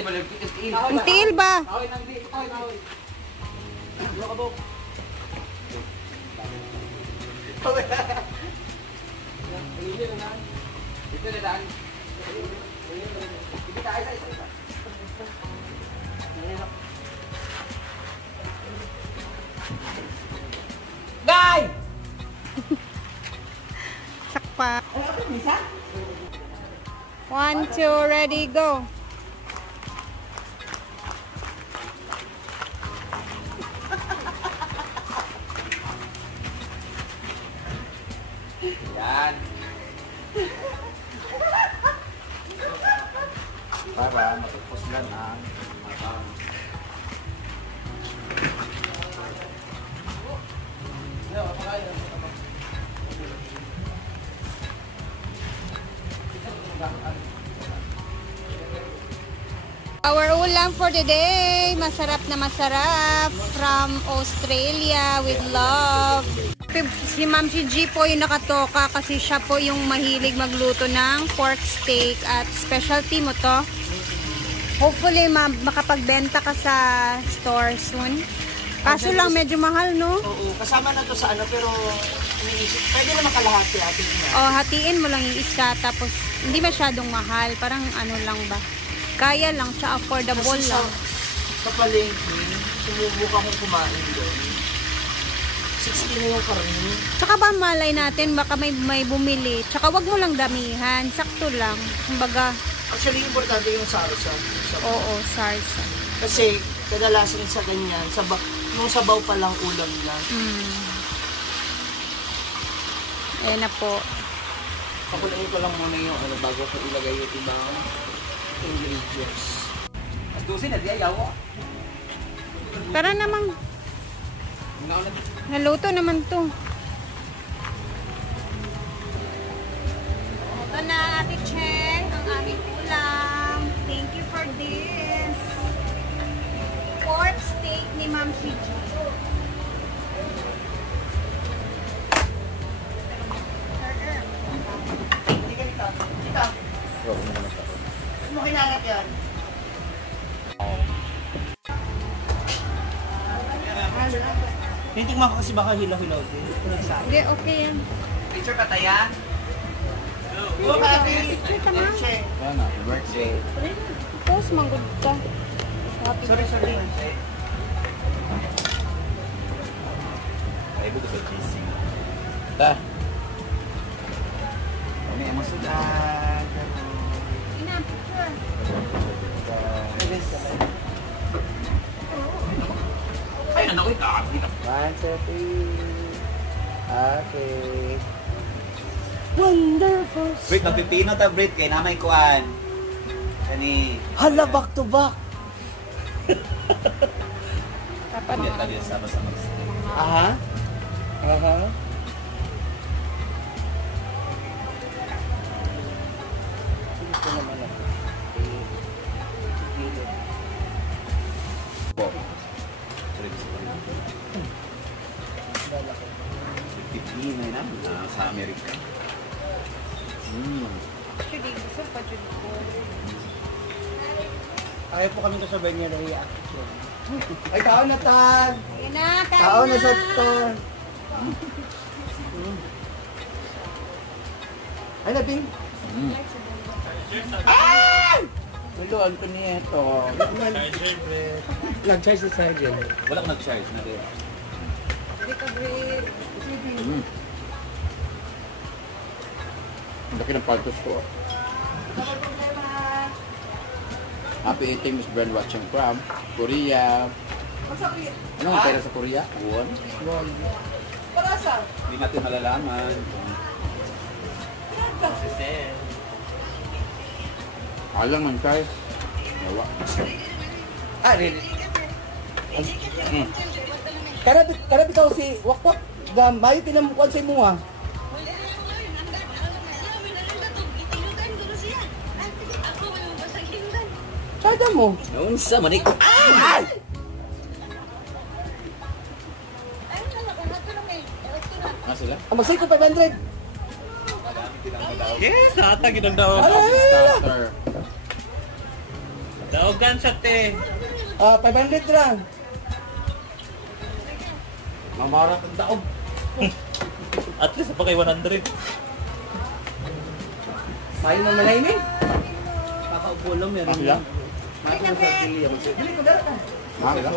Ay, balik. Tiil. Ang tiil ba? Ahoy nang di. Ahoy. Dua ka bok. Ito na daan. Ito tayo sa isa. Guy! Sakpa. 1, 2, ready, go. Yan. Para matupuslan ang matang. Our ulam for the day, masarap na masarap from Australia with love. Si Ma'am si G po yung nakatoka kasi siya po yung mahilig magluto ng pork steak at specialty mo to. Hopefully makapagbenta ka sa store soon. Kaso lang medyo mahal, no? Oo, kasama na to sa ano, pero iniisip, pwede naman kalahati atin niya. O, hatiin mo lang yung isa, tapos hindi masyadong mahal. Parang ano lang ba? Kaya lang, siya affordable Kasi lang. Sa palengke, sumubukan kong kumain doon. 16 yung karne. Tsaka ba malay natin, baka may bumili. Tsaka wag mo lang damihan, sakto lang. Kumbaga, Actually, importante yung sarsa. oo, sarsa. Kasi, kadalasan sa ganyan, yung sabaw pa lang ulam na. Ayan na po. Pakulain ko lang muna yung ano bago ko ilagay yung ibang ingredients. As dosin na di ayaw. Tara naman. Naluto naman to. Ito na, Ate Cheng, ang aming ulam. Thank you for this. Pork steak ni Ma'am Shiji. Kita. Ano mo kinalap yan? Titikman ko kasi baka hilaw-hilaw din. Hindi, okay yan. Picture pa tayo. Oo, happy Wala na, birthday. Post, manggod ka. Happy Sorry. Ay, buto sa GC. Ta. Kami ang masudan. Ina, picture. Ay, ano ko ito? 1, 2, 3. Okay. Wonderful. Brit, napipino ta, Brit. Kaya namay kuan. Kani. Hala, back to back. Dapat Hindi tayo sama-sama. Aha. Aha. Ito naman ako. Po. Pipino na sa Amerika. Actually, gusto pa dyan ko. Ayaw po kami kasabay niya na reaction. Ay, tao na tan! Ayan na, kain Tao na sa tan! Ay, nabing! Ay! Hello, Anthony, ito. Nag-charge sa surgeon. Wala ko nag-charge na rin. Ang laki ng paltos ko. Happy eating, Miss Brand watching from Korea. Ano ang pera sa Korea? Won? Hindi natin malalaman. Alang man guys. Nawa. Ah, really? Karabit bitaw si Wakwak. Gamay, tinamukuan sa imo ha. Sada mo. Unsa manik? Ay! Ano sila? Magsay ko 500. Yes, ata ginang daw. Ay! Starter. Daogan siya, te. 500 lang. Mamara kang daog. At least pa kay 100. Sayang naman na yun. Kakaupo lang, meron Sila? lang. Dili ko dala ka. Mami lang?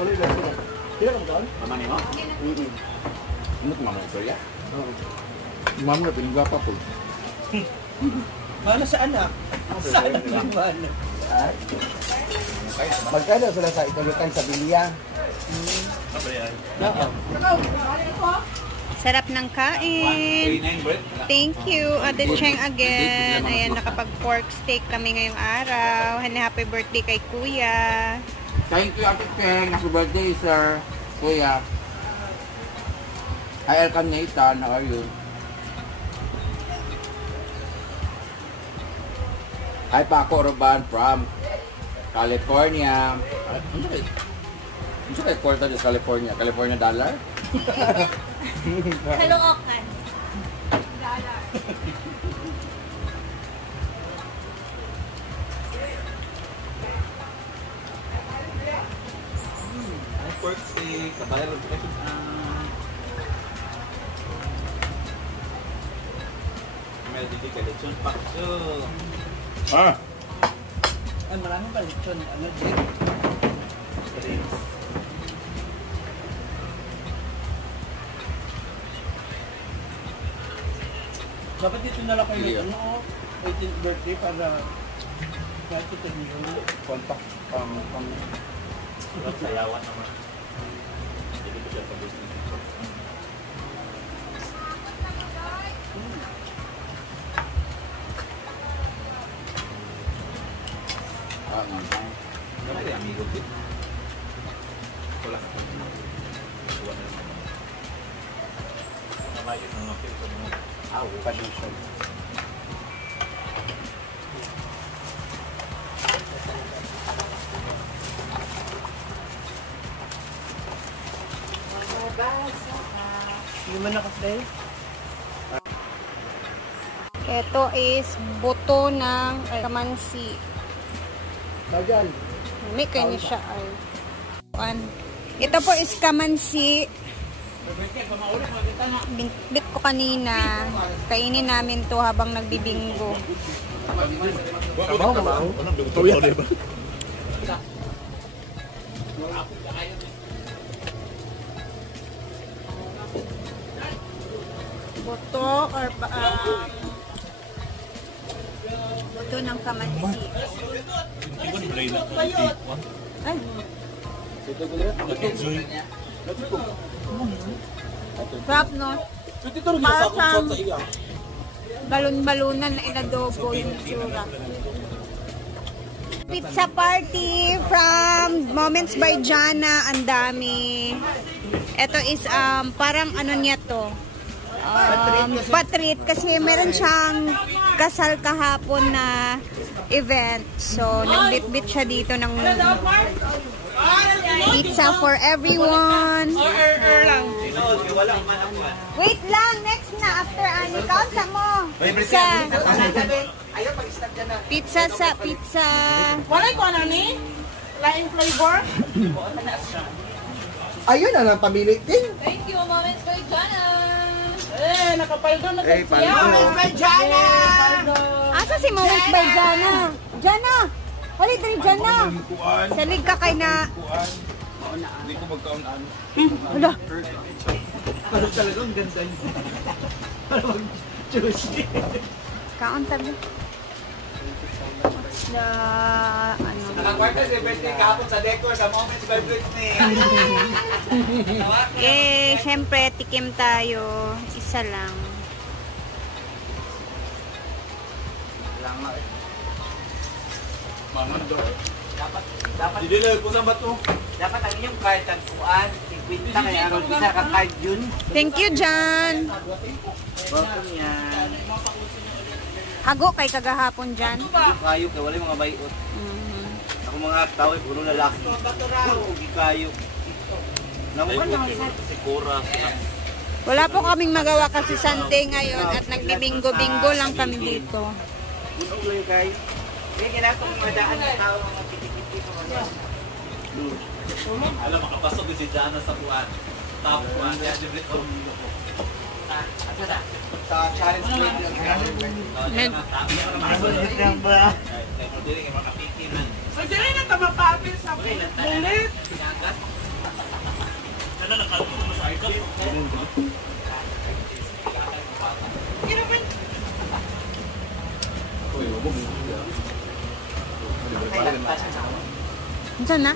Sila ka doon? Mama niyo? Ano ito mama niyo? Sorya? Mama na pinagwa pa po. Mana sa anak? Sa anak ng mana? Magkano sila sa itulutan sa bilya? Sarap ng kain. Thank you, Ate Cheng again. Ayan, nakapag-pork steak kami ngayong araw. Happy birthday kay Kuya. Thank you, Ate Peng. Happy birthday, sir. Kuya. Hi, Elkan Nathan. How are you? Hi, Paco Roban from California. Ano siya kay Quarta de California? California dollar? Kalookan. Pork steak, kabayro kasi may dito ka lechon pakso. Ah! Ay, maraming pa lechon. Ano din? Dapat dito na lang kayo Yeah. ano, 18th birthday para kahit ito nyo. Contact pang Sayawan naman. Hindi ko siya pag-business. Ano yung amigo din? Wala ka. Wala na naman. Namayos ng mga pil sa mga passion. Hindi man nakaslay. Ito is buto ng kamansi. Bagal. May kanya siya ay. Ito po is kamansi. Bit ko kanina. Kainin namin to habang nagbibinggo. Buto or buto ng kamansi. Ay, sarap no? Para siyang balon-balunan na inadobo yung tsura. Pizza party from Moments by Jana. Ang dami. Ito is parang ano niya to. Patrit kasi meron siyang kasal kahapon na event. So, nagbit-bit siya dito ng pizza for everyone. Wait lang, next na after ani kaunta mo. Pizza. Pizza sa pizza. Wala ko ano ni? Laing flavor? Ayun na lang pamili din. Thank you, Moments by Jana. Nakapaldo na sa siya. Moments by Jana! Asa si Moments by Jana? Jana! Halit rin Jana! Salig ka kay na... Hindi ko magkaon-an. Wala. Parang talagang ganda niya. Parang mag-juicy. Kaon tabi. Na... ano... Nakakwarta si birthday kahapon sa decor sa Moments by Britney. Eh, syempre, tikim tayo. Isa lang. Hindi lang po sa bato. Dapat ang inyong kahit ang kuan, ikwinta kay Aron isa ka card yun. Thank you, Jan. Welcome yan. Hago kay kagahapon, Jan. Kayo kay wala mga bayot. Ako mga tao ay puro lalaki. Puro kayo. Namukan lang Si Cora. Wala po kaming magawa kasi Sunday ngayon at nagbibingo-bingo lang kami dito. puno lang kayo. Kaya ginagawa mga daan ng tao mga pitik-pitik. Alam, makapasok din si Jana sa buwan. Top 1. Kaya libre ko. Sa challenge plate yan. Ay, dili na tabapapin sa bulit. Sana nakalpo mo sa ito. Saan na?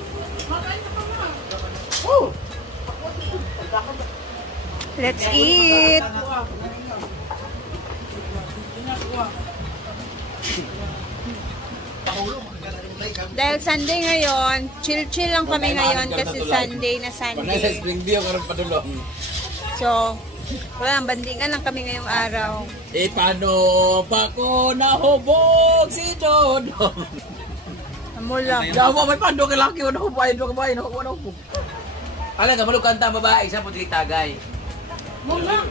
Let's eat! Dahil Sunday ngayon, chill-chill lang kami ngayon kasi Sunday na Panay sa Sunday. spring view karon padulong. So, walang bandingan lang kami ngayong araw. Paano pa ko nahubog si Dodong? Amo lang. Dawa may pando ka laki na hubay do ka bay no wala ko. Alam nga, malug kanta ang babae, isa po dili tagay. Mula.